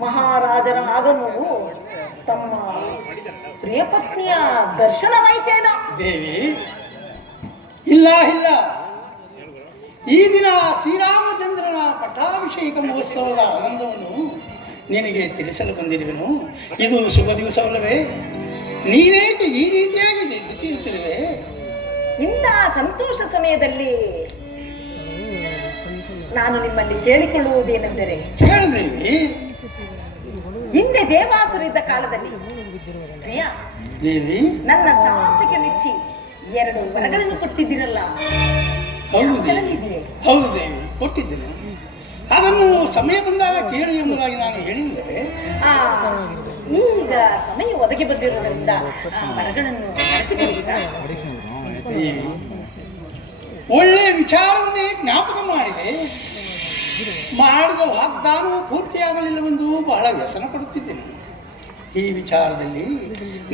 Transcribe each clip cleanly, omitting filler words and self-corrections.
ಮಹಾರಾಜರ ಆಗಮವು ತಮ್ಮ ಪ್ರಿಯ ಪತ್ನಿಯ ದರ್ಶನವಾಯಿತೇನೋ? ದೇವಿ, ಇಲ್ಲ ಇಲ್ಲ, ಈ ದಿನ ಶ್ರೀರಾಮಚಂದ್ರನ ಪಟ್ಟಾಭಿಷೇಕ ಮಹೋತ್ಸವದ ಆನಂದವನ್ನು ನಿನಗೆ ತಿಳಿಸಲು ಬಂದಿರುವೆನು. ಇದು ಶುಭ ದಿವಸವಲ್ಲವೇ? ನೀನೇಕೆ ಈ ರೀತಿಯಾಗಿ ದುಃಖಿಸುತ್ತಿರುವೆ? ಇಂತಹ ಸಂತೋಷ ಸಮಯದಲ್ಲಿ ನಾನು ನಿಮ್ಮಲ್ಲಿ ಕೇಳಿಕೊಳ್ಳುವುದೇನೆಂದರೆ, ಕೇಳದೇವಿ, ಹಿಂದೆ ದೇವಾಸುರಿದ್ದ ಕಾಲದಲ್ಲಿ ಪ್ರಿಯ ದೇವಿ ನನ್ನ ಸಾಹಸಕ್ಕೆ ಮೆಚ್ಚಿ 2 ವರಗಳನ್ನು ಕೊಟ್ಟಿದ್ದೀರಲ್ಲ. ಹೌದು ದೇವಿ, ಹೌದು ದೇವಿ, ಕೊಟ್ಟಿದ್ದೇನೆ. ಅದನ್ನು ಸಮಯ ಬಂದಾಗ ಕೇಳಿ ಎಂಬುದಾಗಿ ನಾನು ಹೇಳಿಲ್ಲವೇ? ಈಗ ಸಮಯ ಒದಗಿ ಬಂದಿರುವುದರಿಂದ ವರಗಳನ್ನು ನಡೆಸಿಕೊಡುತ್ತಾ ದೇವಿ, ಒಳ್ಳೆ ವಿಚಾರವನ್ನೇ ಜ್ಞಾಪಕ ಮಾಡಿದೆ. ಮಾಡಿದ ವಾಗ್ದಾನವು ಪೂರ್ತಿಯಾಗಲಿಲ್ಲವೆಂದು ಬಹಳ ವ್ಯಸನ ಪಡುತ್ತಿದ್ದೇನೆ. ಈ ವಿಚಾರದಲ್ಲಿ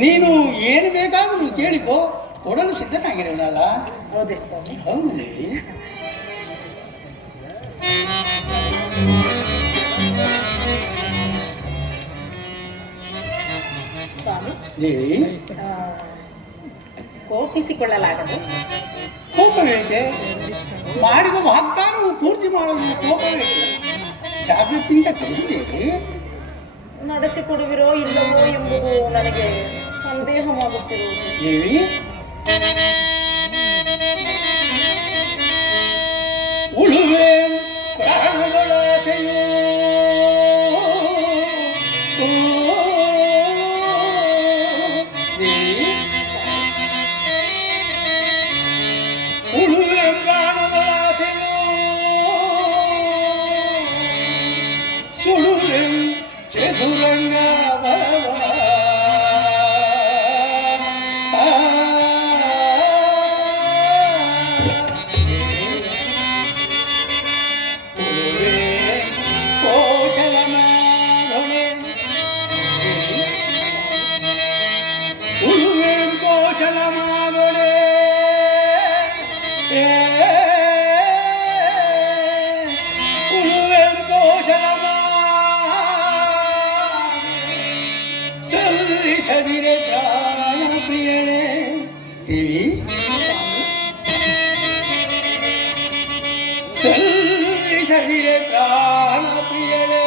ನೀನು ಏನು ಬೇಕಾದರೂ ಕೇಳಿಕೋ, ಕೊಡಲು ಸಿದ್ಧನಾಗಿರೋನಲ್ಲ. ಹೌದೇ ಸ್ವಾಮಿ? ಹೌದು ದೇವಿ. ಸ್ವಾಮಿ ದೇವಿ, ಕೋಪಿಸಿಕೊಳ್ಳಲಾಗದು. ಕೋಪವೇಕೆ? ಮಾಡಿದ ವಾಗ್ದಾನವು ಪೂರ್ತಿ ಮಾಡಲು ಕೋಪವೇಕೆ? ಜಾಗೃತಿಯಿಂದ ತಿಳಿಸಿದ್ದೇವೆ. ನಡೆಸಿಕೊಡುವಿರೋ ಇಲ್ಲವೋ ಎಂಬುದು ನನಗೆ ಸಂದೇಹವಾಗುತ್ತಿರುವುದು. ದೇವಿ, ಉಳುವೆ ಪ್ರಾಣದೊಳಾಸೆಯೋ ದೇವಿ, ಉಳುವೆ ಪ್ರಾಣದೊಳಾಸೆಯೋ ಸುಡುವೆ ಚದುರಂಗ ಬಲವ ಸಲ್ಲಿಸದಿರೆ ಪ್ರಾಣ ಪ್ರಿಯಳೇ. ದೇವಿ, ಸಲ್ಲಿಸದಿರೆ ಪ್ರಾಣ ಪ್ರಿಯಳೇ,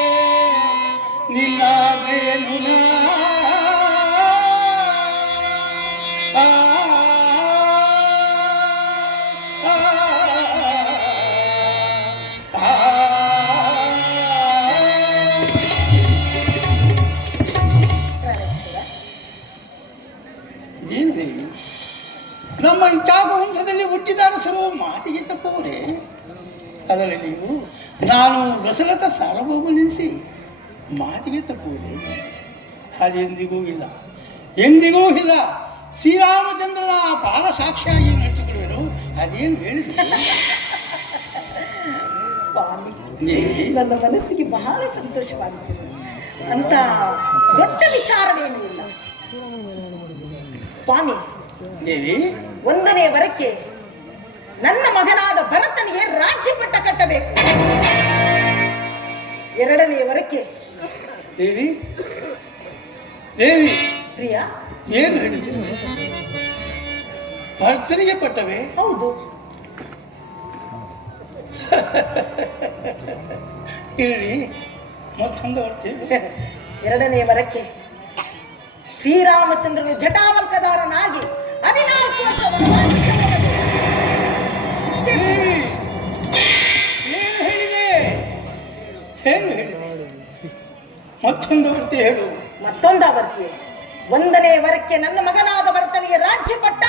ನಿನ್ನಾದೇನು ನಮ್ಮ ಇಚ್ಛಾಗ ವಂಶದಲ್ಲಿ ಹುಟ್ಟಿದ ಅರಸರು ಮಾತಿಗೆ ತಪ್ಪವರೇ? ಅದರಲ್ಲಿ ನೀವು ನಾನು ದಶರಥ ಸಾರ್ವಭೌಮನೆನಿಸಿ ಮಾತಿಗೆ ತಪ್ಪುವುದೇ? ಅದೆಂದಿಗೂ ಇಲ್ಲ, ಎಂದಿಗೂ ಇಲ್ಲ. ಶ್ರೀರಾಮಚಂದ್ರನ ಪಾದ ಸಾಕ್ಷಿಯಾಗಿ ನಡೆಸಿಕೊಳ್ಳುವರು. ಅದೇನು ಹೇಳಿದ್ರು ಸ್ವಾಮಿ, ನನ್ನ ಮನಸ್ಸಿಗೆ ಬಹಳ ಸಂತೋಷವಾಗುತ್ತಿದೆ. ಅಂತ ದೊಡ್ಡ ವಿಚಾರವೇನೂ ಇಲ್ಲ ಸ್ವಾಮಿ. ದೇವಿ, 1ನೇ ವರಕ್ಕೆ ನನ್ನ ಮಗನಾದ ಭರತನಿಗೆ ರಾಜ್ಯ ಪಟ್ಟ ಕಟ್ಟಬೇಕು. 2ನೇ ವರಕ್ಕೆ ದೇವಿ, ದೇವಿ ಪ್ರಿಯ, ಏನು ಹೇಳಿದ್ದೀರಿ? ಭರತನಿಗೆ ಪಟ್ಟವೇ? ಹೌದು. ಇರಲಿ, ಮತ್ತೊಂದು ಹೊರತಿ. 2ನೇ ವರಕ್ಕೆ ಶ್ರೀರಾಮಚಂದ್ರನು ಜಟಾವಲ್ಕದಾರನಾಗಿ 14 ವರ್ಷ ವನವಾಸಕ್ಕೆ ಹೋಗಬೇಕು. ಏನು ಹೇಳಿದೆ? ಏನು ಹೇಳಿದೆ? ಮತ್ತೊಂದು ವರ್ತಿ ಹೇಳು. ಮತ್ತೊಂದು ವರ್ತಿ. 1ನೇ ವರಕ್ಕೆ ನನ್ನ ಮಗನಾದ ಭರತನಿಗೆ ರಾಜ್ಯ ಪಟ್ಟ,